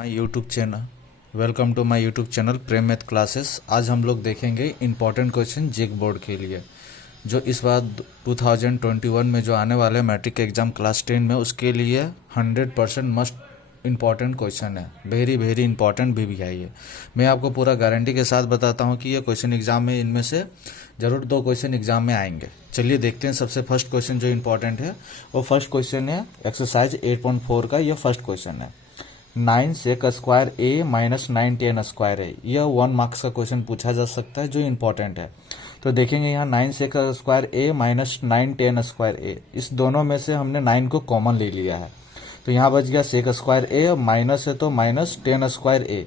My YouTube channel. Welcome to my YouTube channel Prem math classes. आज हम लोग देखेंगे इम्पॉर्टेंट क्वेश्चन जेक बोर्ड के लिए, जो इस बार 2021 में जो आने वाले मैट्रिक एग्जाम क्लास 10 में, उसके लिए 100% मस्ट इम्पॉर्टेंट क्वेश्चन है। वेरी वेरी इंपॉर्टेंट भी है ये। मैं आपको पूरा गारंटी के साथ बताता हूँ कि ये क्वेश्चन एग्जाम में, इनमें से ज़रूर 2 क्वेश्चन एग्जाम में आएंगे। चलिए देखते हैं। सबसे फर्स्ट क्वेश्चन जो इंपॉर्टेंट है वो फर्स्ट क्वेश्चन है एक्सरसाइज 8.4 का। यह फर्स्ट क्वेश्चन है 9 सेक square A minus 9 ten square ए। यह 1 मार्क्स का क्वेश्चन पूछा जा सकता है जो इंपॉर्टेंट है। तो देखेंगे यहाँ 9 सेक square A minus 9 ten square ए, इस दोनों में से हमने 9 को कॉमन ले लिया है। तो यहाँ बच गया सेक स्क्वायर ए, माइनस है तो माइनस 10 स्क्वायर ए।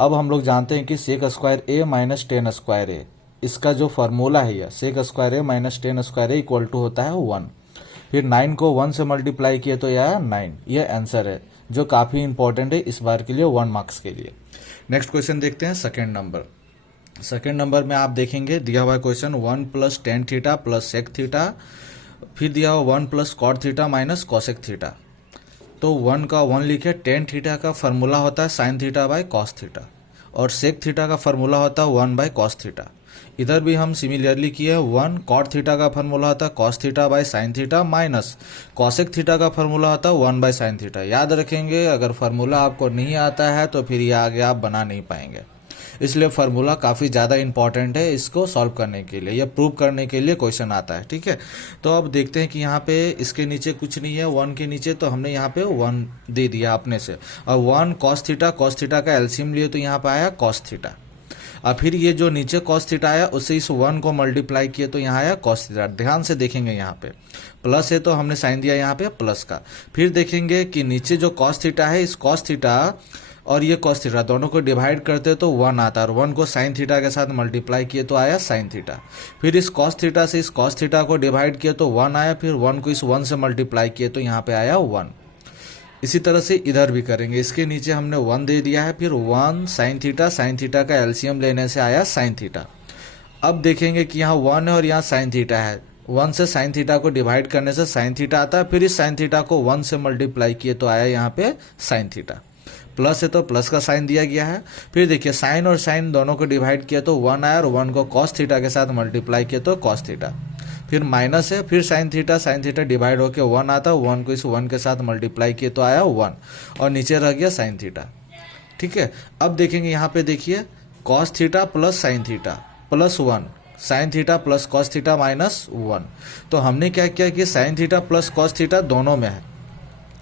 अब हम लोग जानते हैं कि sec square A minus 10 square A, इसका जो फार्मूला है यह sec square A minus 10 square A equal to होता है 1। फिर 9 को 1 से मल्टीप्लाई किए तो यह 9। यह आंसर है जो काफ़ी इंपॉर्टेंट है इस बार के लिए 1 मार्क्स के लिए। नेक्स्ट क्वेश्चन देखते हैं सेकंड नंबर। सेकंड नंबर में आप देखेंगे दिया हुआ question 1 plus tan theta plus sec theta, फिर दिया हुआ 1 plus cot theta minus cosec theta. तो 1 का 1 लिखे। टेन थीटा का फार्मूला होता है sine theta by cos theta, और सेक थीटा का फार्मूला होता है 1 बाय कॉस थीटा। इधर भी हम सिमिलरली किए। 1 कॉट थीटा का फार्मूला होता है cos theta by sine theta minus cosec theta का फार्मूला होता है 1 बाय साइन थीटा। याद रखेंगे, अगर फार्मूला आपको नहीं आता है तो फिर ये आगे आप बना नहीं पाएंगे, इसलिए फार्मूला काफ़ी ज़्यादा इंपॉर्टेंट है इसको सॉल्व करने के लिए, या प्रूव करने के लिए क्वेश्चन आता है। ठीक है, तो अब देखते हैं कि यहाँ पे इसके नीचे कुछ नहीं है 1 के नीचे, तो हमने यहाँ पे 1 दे दिया अपने से। और 1 कॉस थीटा का एलसीएम लिए तो यहाँ पे आया कॉस थीटा। और फिर ये जो नीचे कॉस थीटा आया उससे इस 1 को मल्टीप्लाई किए तो यहाँ आया कॉस थीटा। ध्यान से देखेंगे, यहाँ पे प्लस है तो हमने साइन दिया यहाँ पे प्लस का। फिर देखेंगे कि नीचे जो कॉस थीटा है, इस कॉस थीटा और ये कॉस थीटा दोनों को डिवाइड करते तो 1 आता है, और 1 को साइन थीटा के साथ मल्टीप्लाई किए तो आया साइन थीटा। फिर इस कॉस थीटा से इस कॉस थीटा को डिवाइड किए तो 1 आया, फिर 1 को इस 1 से मल्टीप्लाई किए तो यहाँ पे आया 1। इसी तरह से इधर भी करेंगे। इसके नीचे हमने 1 दे दिया है, फिर 1 साइन थीटा का एलसीएम लेने से आया साइन थीटा। अब देखेंगे कि यहाँ 1 है और यहाँ साइन थीटा है। 1 से साइन थीटा को डिवाइड करने से साइन थीटा आता है, फिर इस साइन थीटा को 1 से मल्टीप्लाई किए तो आया यहाँ पे साइन थीटा। प्लस है तो प्लस का साइन दिया गया है। फिर देखिए साइन और साइन दोनों को डिवाइड किया तो 1 आया, और 1 को कॉस थीटा के साथ मल्टीप्लाई किया तो कॉस थीटा। फिर माइनस है, फिर साइन थीटा डिवाइड होकर 1 आता है, 1 को इस 1 के साथ मल्टीप्लाई किए तो आया 1, और नीचे रह गया साइन थीटा। ठीक है, अब देखेंगे यहाँ पे देखिए cos theta plus sine theta plus 1, sine theta plus cos theta minus 1। तो हमने क्या किया कि sine theta plus cos theta दोनों में है,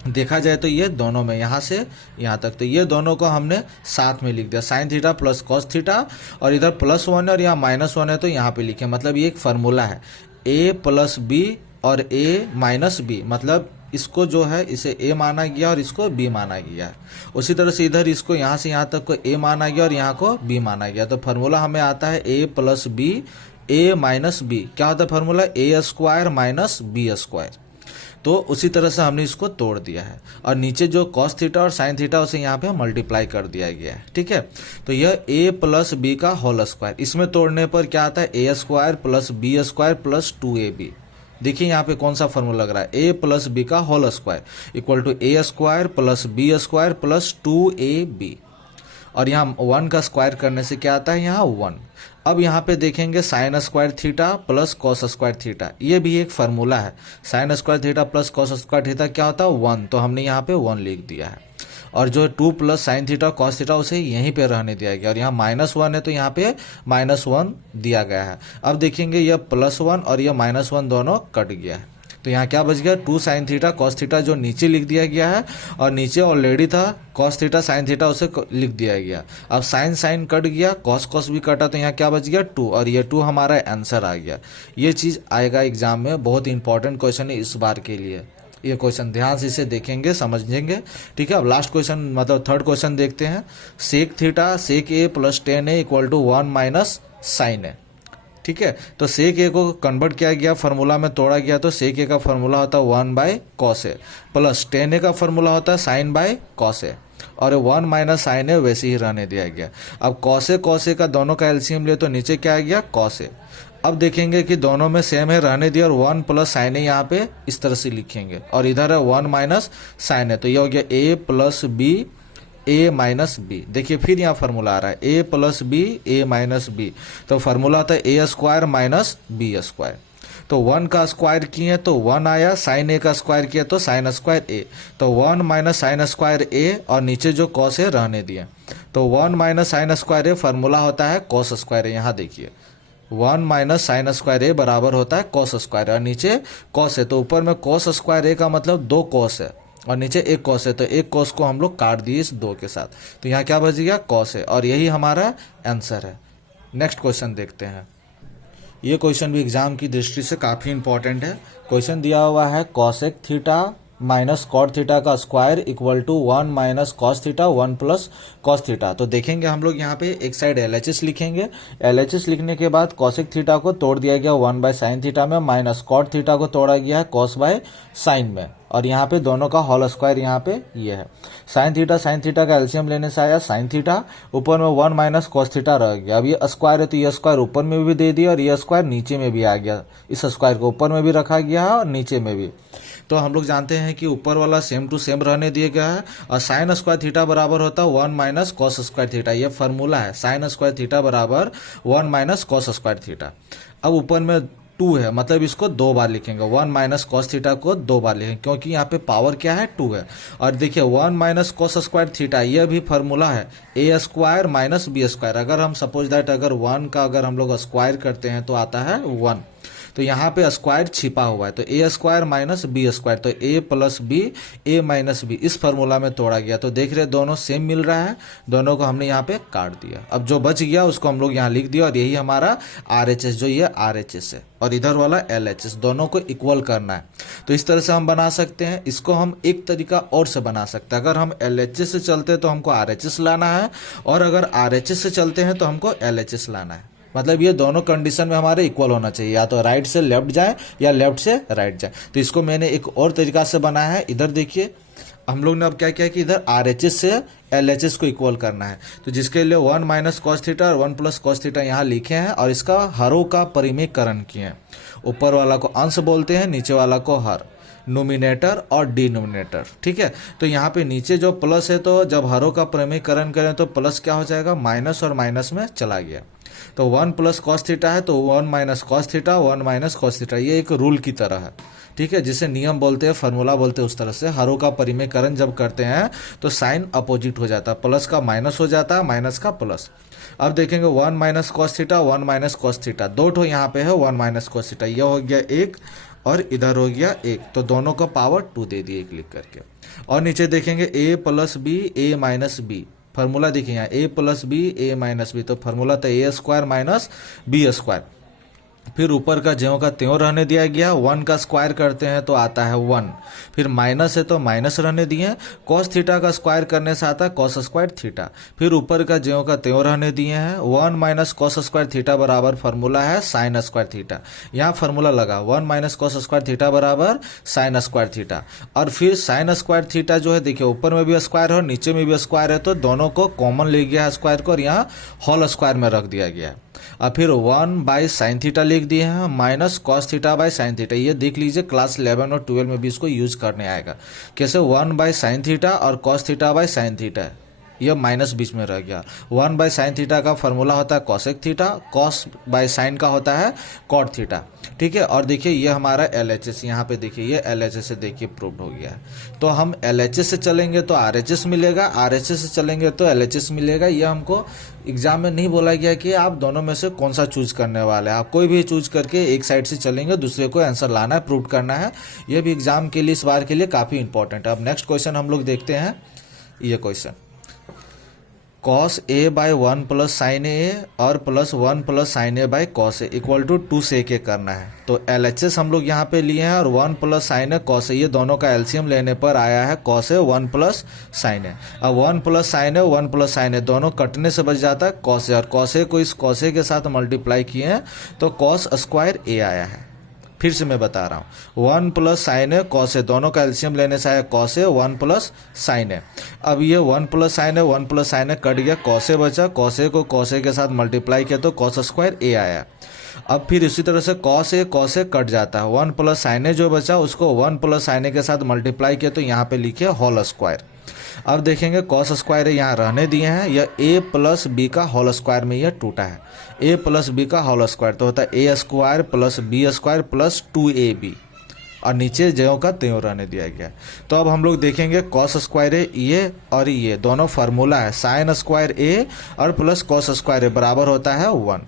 देखा जाए तो ये दोनों में, यहाँ से यहाँ तक, तो ये दोनों को हमने साथ में लिख दिया, sine theta plus cos theta, और इधर प्लस 1 है और यहाँ माइनस 1 है तो यहाँ पे लिखे। मतलब ये एक फार्मूला है a प्लस बी और a माइनस बी, मतलब इसको जो है इसे a माना गया और इसको b माना गया है। उसी तरह से इधर इसको यहाँ से यहाँ तक को a माना गया और यहाँ को b माना गया। तो फार्मूला हमें आता है a plus B a minus B. क्या होता है formula? a square minus B square. तो उसी तरह से हमने इसको तोड़ दिया है, और नीचे जो कॉस थीटा और साइन थीटा उसे यहाँ पे मल्टीप्लाई कर दिया गया है। ठीक है, तो यह a प्लस बी का होल स्क्वायर, इसमें तोड़ने पर क्या आता है a square plus B square plus 2ab। देखिए यहाँ पे कौन सा फॉर्मूला लग रहा है, a प्लस बी का whole square equal to a square plus B square plus 2ab, और यहाँ 1 का स्क्वायर करने से क्या आता है यहाँ 1। अब यहाँ पे देखेंगे sine square theta plus cos square theta, ये भी एक फार्मूला है। Sine square theta plus cos square theta क्या होता है 1, तो हमने यहाँ पे 1 लिख दिया है। और जो 2 plus sine theta cos theta उसे यहीं पे रहने दिया गया, और यहाँ -1 है तो यहाँ पे -1 दिया गया है। अब देखेंगे यह +1 और यह -1 दोनों कट गया है, तो यहाँ क्या बच गया 2 साइन थीटा कॉस थीटा जो नीचे लिख दिया गया है, और नीचे ऑलरेडी था कॉस थीटा साइन थीटा उसे लिख दिया गया। अब साइन साइन कट गया, कॉस भी कटा, तो यहाँ क्या बच गया 2, और ये 2 हमारा आंसर आ गया। ये चीज़ आएगा एग्जाम में, बहुत इंपॉर्टेंट क्वेश्चन है इस बार के लिए। ये क्वेश्चन ध्यान से इसे देखेंगे समझेंगे। ठीक है, अब लास्ट क्वेश्चन मतलब थर्ड क्वेश्चन देखते हैं। Sec theta sec a plus 10a equal to 1 minus sine a। ठीक है, तो सेक ए को कन्वर्ट किया गया, फार्मूला में तोड़ा गया, तो सेक ए का फार्मूला होता है 1 बाय कॉस ए, प्लस 10a का फार्मूला होता है साइन बाय कॉस ए, और 1 माइनस साइन ए वैसे ही रहने दिया गया। अब कॉस ए का दोनों का एलसीएम ले तो नीचे क्या आ गया कॉस ए। अब देखेंगे कि दोनों में सेम है, रहने दिया, और 1 प्लस साइन ए यहाँ पे इस तरह से लिखेंगे, और इधर है 1 माइनस साइन ए, तो ये हो गया a plus B A minus B. देखिए फिर यहाँ फार्मूला आ रहा है A plus B A minus B, तो फार्मूला आता है A square minus B square. तो 1 का स्क्वायर किए तो 1 आया, साइन ए का स्क्वायर किया तो साइन स्क्वायर ए, तो 1 माइनस साइन स्क्वायर ए और नीचे जो कॉस है रहने दिए, तो 1 माइनस साइन स्क्वायर ए फार्मूला होता है कॉस स्क्वायर ए। यहाँ देखिए 1 माइनस साइन स्क्वायर ए बराबर होता है कॉस स्क्वायर, और नीचे कॉस है तो ऊपर में कॉस स्क्वायर ए का मतलब 2 कॉस है और नीचे एक कॉस है, तो एक कॉस को हम लोग काट दिए इस 2 के साथ, तो यहाँ क्या बच गया कॉस है, और यही हमारा आंसर है। नेक्स्ट क्वेश्चन देखते हैं। ये क्वेश्चन भी एग्जाम की दृष्टि से काफ़ी इंपॉर्टेंट है। क्वेश्चन दिया हुआ है cosec theta minus cot theta का square equal to 1 minus cos theta 1 plus cos theta. तो देखेंगे हम लोग यहाँ पे एक साइड LHS लिखेंगे, LHS लिखने के बाद कॉसेक थीटा को तोड़ दिया गया 1 बाय साइन थीटा में, माइनस कॉट थीटा को तोड़ा गया है कॉस बाय साइन में, और यहाँ पे दोनों का होल स्क्वायर यहाँ पे ये है। साइन थीटा का एलसीएम लेने से आया साइन थीटा, ऊपर में 1 माइनस कॉस थीटा रह गया। अब ये स्क्वायर है तो ये स्क्वायर ऊपर में भी दे दिया और ये स्क्वायर नीचे में भी आ गया, इस स्क्वायर को ऊपर में भी रखा गया है और नीचे में भी। तो हम लोग जानते हैं कि ऊपर वाला सेम टू सेम रहने दिया गया है, और साइन स्क्वायर थीटा बराबर होता है 1 माइनस कॉस स्क्वायर थीटा। ये फार्मूला है, साइन स्क्वायर थीटा बराबर 1 माइनस कॉस स्क्वायर थीटा। अब ऊपर में 2 है, मतलब इसको 2 बार लिखेंगे, 1 माइनस कॉस थीटा को 2 बार लिखेंगे, क्योंकि यहाँ पे पावर क्या है 2 है। और देखिए 1 माइनस कॉस स्क्वायर थीटा ये भी फार्मूला है A square minus B square. अगर हम सपोज दैट अगर 1 का अगर हम लोग स्क्वायर करते हैं तो आता है 1, तो यहाँ पे स्क्वायर छिपा हुआ है, तो ए स्क्वायर माइनस बी स्क्वायर, तो ए plus B A minus B इस फार्मूला में तोड़ा गया। तो देख रहे दोनों सेम मिल रहा है, दोनों को हमने यहाँ पे काट दिया। अब जो बच गया उसको हम लोग यहाँ लिख दिया, और यही हमारा RHS, जो ये RHS है और इधर वाला LHS, दोनों को इक्वल करना है। तो इस तरह से हम बना सकते हैं। इसको हम एक तरीका और से बना सकते हैं, अगर हम LHS से चलते हैं तो हमको RHS लाना है, और अगर RHS से चलते हैं तो हमको LHS लाना है। मतलब ये दोनों कंडीशन में हमारे इक्वल होना चाहिए, या तो राइट से लेफ्ट जाए या लेफ्ट से राइट जाए। तो इसको मैंने एक और तरीका से बनाया है। इधर देखिए हम लोग ने अब क्या किया कि इधर RHS से LHS को इक्वल करना है, तो जिसके लिए 1 माइनस कॉस थीटा और 1 प्लस कॉस थीटा यहाँ लिखे हैं, और इसका हरों का परिमेयकरण किए हैं। ऊपर वाला को अंश बोलते हैं, नीचे वाला को हर, नोमिनेटर और डिनोमिनेटर। ठीक है, तो यहाँ पे नीचे जो प्लस है, तो जब हरों का परिमेयकरण करें तो प्लस क्या हो जाएगा, माइनस और माइनस में चला गया। तो 1 प्लस कॉस थीटा है तो 1 minus cos theta 1 minus cos theta, ये एक रूल की तरह है। ठीक है, जिसे नियम बोलते हैं, फार्मूला बोलते हैं। उस तरह से हरों का परिमेयकरण जब करते हैं तो साइन अपोजिट हो जाता है, प्लस का माइनस हो जाता है, माइनस का प्लस। अब देखेंगे 1 minus cos theta 1 minus cos theta, 2 ठो यहाँ पे है 1 माइनस कॉस थीटा, यह हो गया 1 और इधर हो गया 1, तो दोनों का पावर 2 दे दिए क्लिक करके। और नीचे देखेंगे a plus B A minus B, formula देखिए यहाँ a plus B A minus B, तो फार्मूला था A square minus B square. फिर ऊपर का ज्यों का त्यों रहने दिया गया, 1 का स्क्वायर करते हैं तो आता है 1, फिर माइनस है तो माइनस रहने दिए, कॉस थीटा का स्क्वायर करने से आता है कॉस स्क्वायर थीटा, फिर ऊपर का ज्यों का त्यों रहने दिए हैं। 1 माइनस कॉस स्क्वायर थीटा बराबर फार्मूला है साइन स्क्वायर थीटा, यहाँ फार्मूला लगा 1 माइनस कॉस स्क्वायर थीटा बराबर साइन स्क्वायर थीटा। और फिर साइन स्क्वायर थीटा जो है देखिए ऊपर में भी स्क्वायर है और नीचे में भी स्क्वायर है, तो दोनों को कॉमन ले गया है स्क्वायर को, और यहाँ होल स्क्वायर में रख दिया गया है। और फिर 1 बाई साइन थीटा लिख दिए हैं, minus cos theta by sine theta. ये देख लीजिए क्लास 11 और 12 में भी इसको यूज करने आएगा। कैसे, 1 बाई साइन थीटा और cos theta by sine theta है, यह माइनस बीच में रह गया। 1 बाई साइन थीटा का फार्मूला होता है cosec theta, cos by sine का होता है कॉट थीटा। ठीक है, और देखिए ये हमारा LHS, यहाँ पे देखिए ये LHS से देखिए प्रूव्ड हो गया है। तो हम LHS से चलेंगे तो RHS मिलेगा, RHS से चलेंगे तो LHS मिलेगा। ये हमको एग्जाम में नहीं बोला गया कि आप दोनों में से कौन सा चूज करने वाले हैं, आप कोई भी चूज करके एक साइड से चलेंगे, दूसरे को आंसर लाना है, प्रूव करना है। ये भी एग्जाम के लिए इस बार के लिए काफ़ी इंपॉर्टेंट है। अब नेक्स्ट क्वेश्चन हम लोग देखते हैं। ये question cos A by 1 plus sine A और plus 1 plus sine A by cos A equal to 2 sec A करना है। तो LHS हम लोग यहाँ पे लिए हैं, और 1 plus sine A cos A, ये दोनों का एलसीएम लेने पर आया है कॉस ए 1 प्लस साइन ए। अब 1 प्लस साइन ए 1 प्लस साइन ए दोनों कटने से बच जाता है कॉस ए, और कॉस ए को इस कॉस ए के साथ मल्टीप्लाई किए हैं तो कॉस स्क्वायर ए आया है। फिर से मैं बता रहा हूँ, 1 plus sine A cos A, दोनों का एलसीएम लेने से आया कॉस ए 1 प्लस साइन ए। अब ये 1 प्लस साइन ए 1 प्लस साइन ए कट गया, कॉस ए बचा, कॉस ए को कॉस ए के साथ मल्टीप्लाई किया तो कॉस स्क्वायर ए आया। अब फिर इसी तरह से कॉस ए कट जाता है, 1 प्लस साइन ए जो बचा उसको 1 प्लस साइन ए के साथ मल्टीप्लाई किया तो यहाँ पे लिखे होल स्क्वायर। अब देखेंगे कॉस स्क्वायर यहाँ रहने दिए हैं, यह ए प्लस बी का होल स्क्वायर में यह टूटा है। ए प्लस बी का होल स्क्वायर तो होता है A square plus B square plus 2ab, और नीचे ज्यों का त्यों रहने दिया गया। तो अब हम लोग देखेंगे कॉस स्क्वायर ए ये और ये दोनों फार्मूला है, साइन स्क्वायर ए और प्लस कॉस स्क्वायर ए बराबर होता है 1,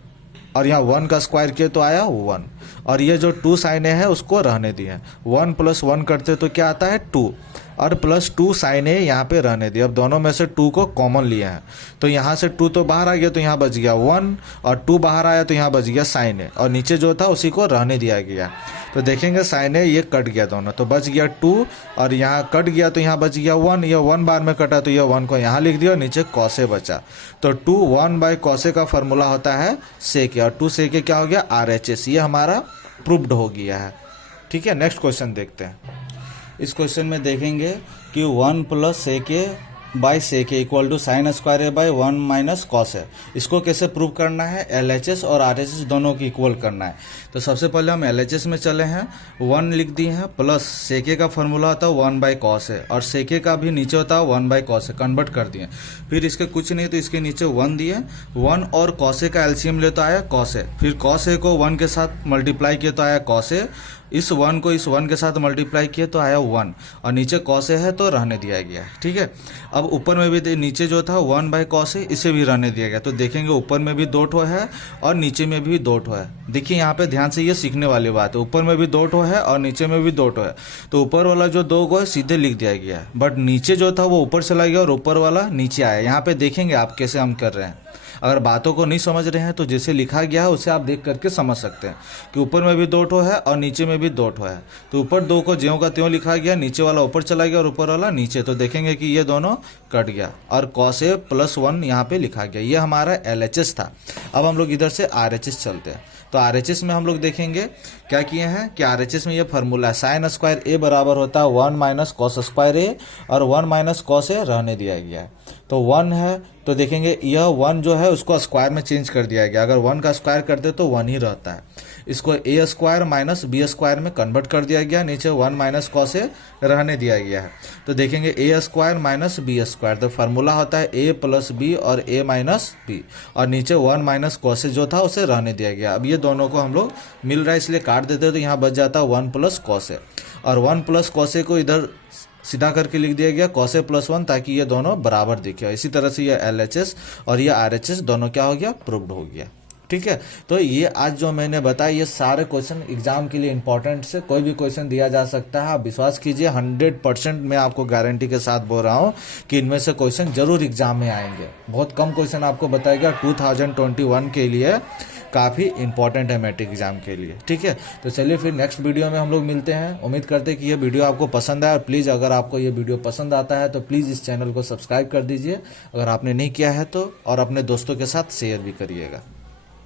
और यहाँ 1 का स्क्वायर किए तो आया 1, और ये जो 2 साइन ए है उसको रहने दिए। 1 + 1 करते तो क्या आता है 2, और प्लस 2 साइन ए यहाँ पे रहने दिए। अब दोनों में से 2 को कॉमन लिया है, तो यहाँ से 2 तो बाहर आ गया, तो यहाँ बच गया 1, और 2 बाहर आया तो यहाँ बच गया साइन ए, और नीचे जो था उसी को रहने दिया गया। तो देखेंगे साइन ए ये कट गया दोनों, तो बच गया 2, और यहाँ कट गया तो यहाँ बच गया 1, ये 1 बार में कटा तो ये 1 को यहाँ लिख दिया और नीचे कॉसे बचा। तो 2 1/कॉसे का फॉर्मूला होता है सेक, और 2 सेक क्या हो गया RHS, ये हमारा प्रूव्ड हो गया है। ठीक है, नेक्स्ट क्वेश्चन देखते हैं। इस क्वेश्चन में देखेंगे कि 1 + sec A by sec A equal to sine square A by 1 - cos A. इसको कैसे प्रूव करना है, LHS और RHS दोनों की इक्वल करना है। तो सबसे पहले हम LHS में चले हैं, 1 लिख दिए हैं, प्लस सेक ए का फॉर्मूला होता है 1/कॉस ए, और सेक ए का भी नीचे होता है 1/कॉस ए, कन्वर्ट कर दिए। फिर इसके कुछ नहीं तो इसके नीचे 1 दिए, 1 और कॉस ए का एलसीएम ले तो आया कॉस ए, फिर कॉस ए को 1 के साथ मल्टीप्लाई किए तो आया कॉस ए, इस 1 को इस 1 के साथ मल्टीप्लाई किए तो आया 1, और नीचे कॉस ए है तो रहने दिया गया है। ठीक है, अब ऊपर में भी नीचे जो था 1/कॉस ए इसे भी रहने दिया गया। तो देखेंगे ऊपर में भी 2 ठो है और नीचे में भी 2 ठो है। देखिए यहाँ पे ध्यान से ये सीखने वाली बात है, ऊपर में भी 2 ठो है और नीचे में भी 2 ठो है। तो ऊपर वाला जो 2 को है सीधे लिख दिया गया है, बट नीचे जो था वो ऊपर चला गया और ऊपर वाला नीचे आया। यहाँ पे देखेंगे आप कैसे हम कर रहे हैं। अगर बातों को नहीं समझ रहे हैं तो जैसे लिखा गया है उसे आप देख करके समझ सकते हैं कि ऊपर में भी 2 ठो है और नीचे में भी 2 ठो है। तो ऊपर 2 को ज्यों का त्यों लिखा गया, नीचे वाला ऊपर चला गया और ऊपर वाला नीचे। तो देखेंगे कि ये दोनों कट गया और कॉस ए + 1 यहाँ पे लिखा गया। ये हमारा LHS था। अब हम लोग इधर से RHS चलते हैं। तो RHS में हम लोग देखेंगे क्या किए हैं कि RHS में ये फार्मूला है, साइन स्क्वायर ए बराबर होता है 1 - कॉस स्क्वायर ए, और 1 - कॉस ए रहने दिया गया है। तो 1 है तो देखेंगे यह 1 जो है उसको स्क्वायर में चेंज कर दिया गया। अगर 1 का स्क्वायर करते तो 1 ही रहता है। इसको ए स्क्वायर माइनस बी स्क्वायर में कन्वर्ट कर दिया गया, नीचे 1 - कॉस ए रहने दिया गया है। तो देखेंगे ए स्क्वायर माइनस बी स्क्वायर, तो फार्मूला होता है ए प्लस बी और ए माइनस बी, और नीचे 1 - कॉस ए जो था उसे रहने दिया गया। अब ये दोनों को हम लोग मिल रहा है इसलिए काट देते हैं, तो यहाँ बच जाता है 1 + कॉस ए, और 1 + कॉस ए को इधर सीधा करके लिख दिया गया कॉस ए + 1, ताकि ये दोनों बराबर दिखे। इसी तरह से ये LHS और ये RHS दोनों क्या हो गया, प्रूव्ड हो गया। ठीक है, तो ये आज जो मैंने बताया ये सारे क्वेश्चन एग्जाम के लिए इंपॉर्टेंट से कोई भी क्वेश्चन दिया जा सकता है। आप विश्वास कीजिए 100% मैं आपको गारंटी के साथ बोल रहा हूँ कि इनमें से क्वेश्चन जरूर एग्जाम में आएंगे। बहुत कम क्वेश्चन आपको बताया गया 2021 के लिए, काफ़ी इंपॉर्टेंट है मैट्रिक एग्जाम के लिए। ठीक है, तो चलिए फिर नेक्स्ट वीडियो में हम लोग मिलते हैं। उम्मीद करते हैं कि ये वीडियो आपको पसंद आया, और प्लीज़ अगर आपको ये वीडियो पसंद आता है तो प्लीज़ इस चैनल को सब्सक्राइब कर दीजिए अगर आपने नहीं किया है तो, और अपने दोस्तों के साथ शेयर भी करिएगा।